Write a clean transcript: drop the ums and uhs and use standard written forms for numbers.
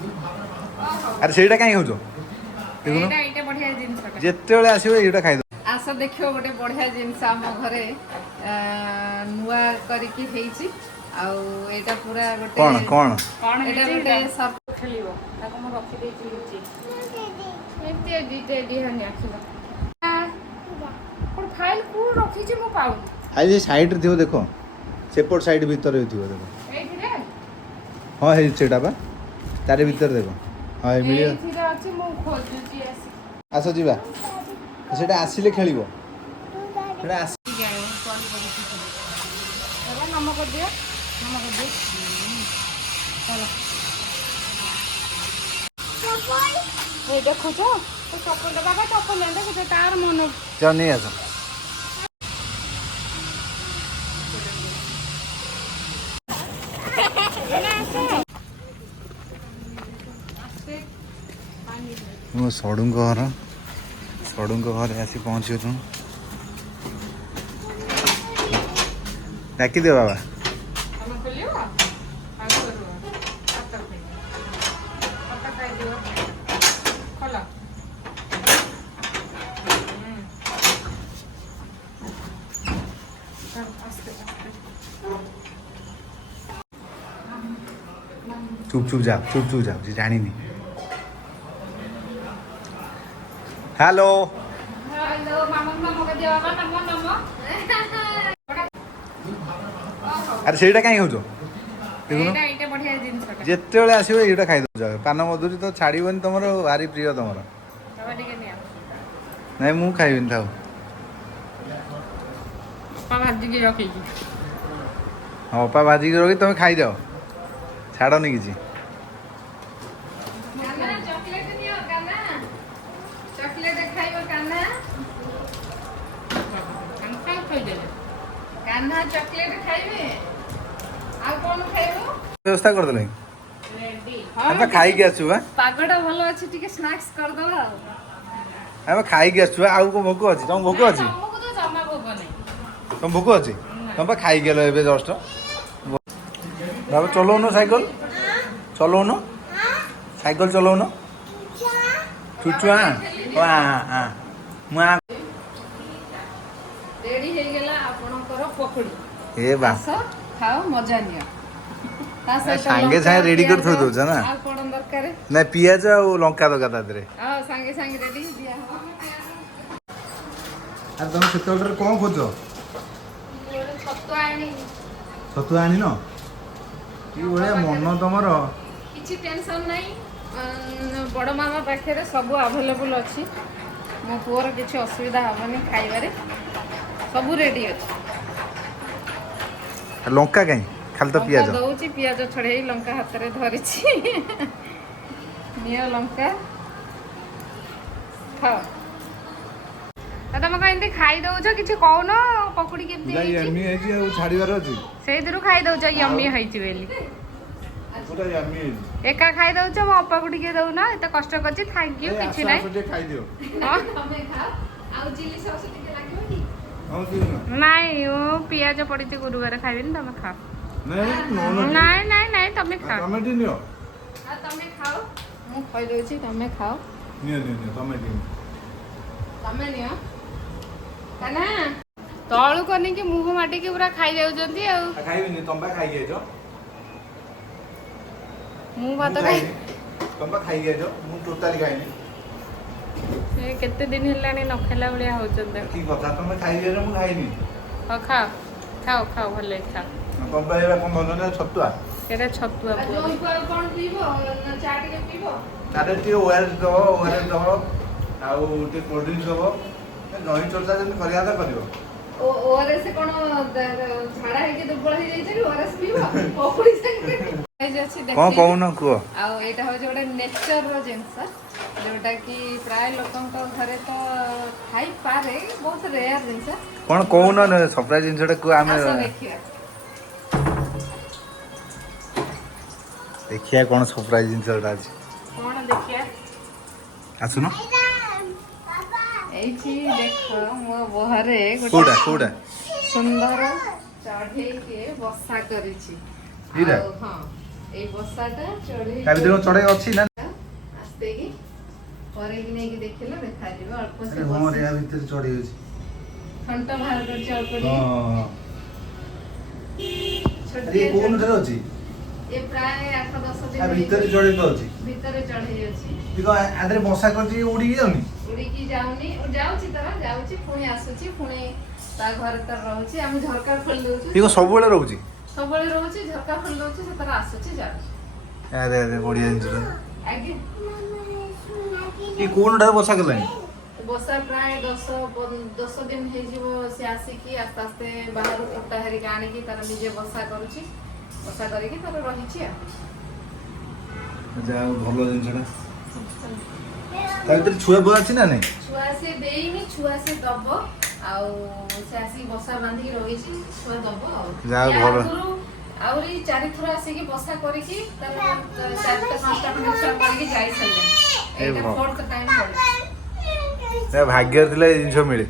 अरे सेटा कहीं हो देखुन जिते आसो ये खाई आस देखियो गोटे बढ़िया जिनस आम घरे नुआ करके एटा पूरा गोटे कौन कौन कौन एटा गोटे सब खेलिबो ताको म रखि देई छी एते डिटे दिहनी आछला पर फाइल को रखि छी म पाउ आज साइड रे थियो देखो सेपट साइड भीतर थियो देखो एथिरे हां हे सेटा बा तारे भीतर देखो हां ए मिलियो एथिरे अछि म खोजु छी आसो जीवा सेटा आसिले खेलिबो सेटा आस नमक दियो चलो ये देखो तो चप्पल बाबा चप्पल लेंदे कि तार मन चल नहीं आसो मो सड़ुंग घर आसी पहुँच तू डाकी दे बाबा चुप चुप जा जी जानी नहीं हेलो अरे सेटा कहीं हो देखुन जिते आसो ये खाई दौ पान मधुरी तो छाड़बनी तुम भारी प्रिय तुम नहीं मु खाइबी था हाँ पा भाजिक रखी तुम खाई जाओ छाड़नी किसी व्यवस्था कर देले हम खाई के आसु पागटा भलो अछि टिके स्नैक्स कर दवा हम खाई के आसु आउ को भोक अछि तुम भोक अछि हमको तो जमा भोग नै तुम भोक अछि तुम पा खाई गेलो एबे जस्ट बाबा चलोनो साइकिल चलोनो साइकिल चलोनो चुचुआ हां मुआ रेडी हे गेला आपनकर पकोड़ी ए बा खाओ मजा नियो सांगे सांगे रेडी कर थो दो ना आ कोन दरकार ना पियाज और लंका दगा तादरे हां सांगे सांगे रेडी दिया अरे तुम सेतलरे कोन खोजो छतु आनी न कि बढिया मन तमर किछि टेंशन नै बड़ मामा पाखे सब अवेलेबल अछि मो पुअर किछि असुविधा हबनी खाइबारे सब रेडी अछि लंका कहीं खाली तो पियाज दउची पियाज छड़े लंका हाथ रे धरिछि नियो लंका खाओ तमे कहिंदी खाई दउछ किछि कहूनो पकोड़ी केमती बुलाई यम्मी है जी और छाड़ीबार अछि सेई दिरु खाई दउछ यम्मी हैछि बेली पूरा यम्मी है एका खाई दउछ मो अपा को टिके दउ ना एत कष्ट करछि थैंक यू किछि नै आसो खाई दियो तमे खाओ आ चिली सॉस टिके लागियो नी हां दियो नाही ओ पियाज पडिछि गुरुवार खाइबिन तमे खाओ नहीं नहीं तमे खाओ तमे दिनियो आ तमे खाओ मु खाई दउछि तमे खाओ नियो तमे दिनियो तमे नियो काना तळु कने कि मुह माटी के पूरा खाई जाउ जंती आ खाइबिनी तंबा खाई गेजो मु भात खाई तंबा खाई गेजो मु टोटली खाइनी ए केते दिन हेलानी न खेला बलिया हो जंते की कथा तंबा खाई गेजो मु खाइनी हो खाओ भले खाओ तंबा एरा कोन बनने छतुआ एरा छतुआ कोन पीबो चाट के पीबो तारे टी ओआरएस दो आउ टी कोल्ड ड्रिंक्स दो नई चर्चा जन करिया ता करियो ओआरएस कोन झाड़ा है के दुबळ हो जाई छै ओआरएस पीबो पकोड़ी संगे कौन कहून को आ एटा हो जोडे नेचर रो जिंस जोटा कि प्राय लोकन को घरे तो खाई पारे बहुत रेयर जिंस कौन कहून सरप्राइज जिनसटा को आमे देखिया कौन सरप्राइज जिनसटा अछि कौन देखिया आसुनो एठी देखो मो बहरे कोडा सुंदर चढ़े के बसा करिछि हीरा हां ଏଇ ବସାଟା ଚଢେଇ ତା ଭିତରେ ଚଢେଇ ଅଛି ନା? ଆସ୍ତେ କି କରେଇକି ନେଇକି ଦେଖିଲେ ଦେଖାଯିବ ଅଳ୍ପ ସେ ହଁ ରେ ୟା ଭିତରେ ଚଢେଇ ଅଛି। ଥଣ୍ଟ ବାହାର କରିଛି ଅଳ୍ପ ଟିକେ। ହଁ ଛୋଟିଆ ଏ କୋଉନ ଠାରେ ଅଛି? ଏ ପ୍ରାୟ 8-10 ତା ଦିନ ଭିତରେ ଚଢେଇ ତ ଅଛି। ଭିତରେ ଚଢେଇ ଅଛି। ଦେଖ ଆଦେରେ ବସା କରିଛି ଉଡିକି ଯାଉନି? ଉଡିକି ଯାଉନି, ଯାଉଛି ତାର ଯାଉଛି ପୁଣି ଆସୁଛି ପୁଣି ତା ଘରେ ତାର ରହୁଛି। ଆମେ ଝରକା ଖୋଲି ଦଉଛୁ। ଇଏ ସବୁବେଳେ ରହୁଛି? ସବୁବେଳେ ରହୁଛି, ଝରକା ଖୋଲି ଦଉଛି ସେ ତାର ଆସୁଛି ଯାଉଛି। ଆରେ ଆରେ ବଢିଆ ଜିନିଷ। ଆଜ୍ଞା ଏ କୋଉନ ଠାରେ ବସା କଲାଣି? ବସା ପ୍ରାୟ 10 ଦିନ ହେଇଯିବ। ସେ ଆସିକି ଆସ୍ତେ ଆସ୍ତେ ବାହାରୁ କୁଟା ହେରିକା ଆଣିକି ତାର ନିଜେ ବସା କରୁଛି। ବସା କରିକି ତାର ରହିଛି ଆଉ। ଯାହା ହଉ ଭଲ ଜିନିଷଟା। ତା ଭିତରେ ଛୁଆ ବୁଆ ଅଛି ନା ନାଇଁ? ଛୁଆ ସେ ଦେଇନି, ଛୁଆ ସେ ଦବ। ଆଉ ସେ ଆସିକି ବସା ବାନ୍ଧିକି ରହିଛି, ଛୁଆ ଦବ ଆଉ। ଯାହା ହଉ ଭଲ। ଆହୁରି 4 ଥର ଆସିକି ବସା କରିକି ତାର 4ଟା-5ଟା ଖଣ୍ଡେ ଛୁଆ କରିକି ଯାଇ ସାରିଲାଣି। ଏଇଟା 4th ଟାଇମ୍ ପଡିଛି। ଭାଗ୍ୟରେ ଥିଲେ ଏଇ ଜିନିଷ ମିଳେ।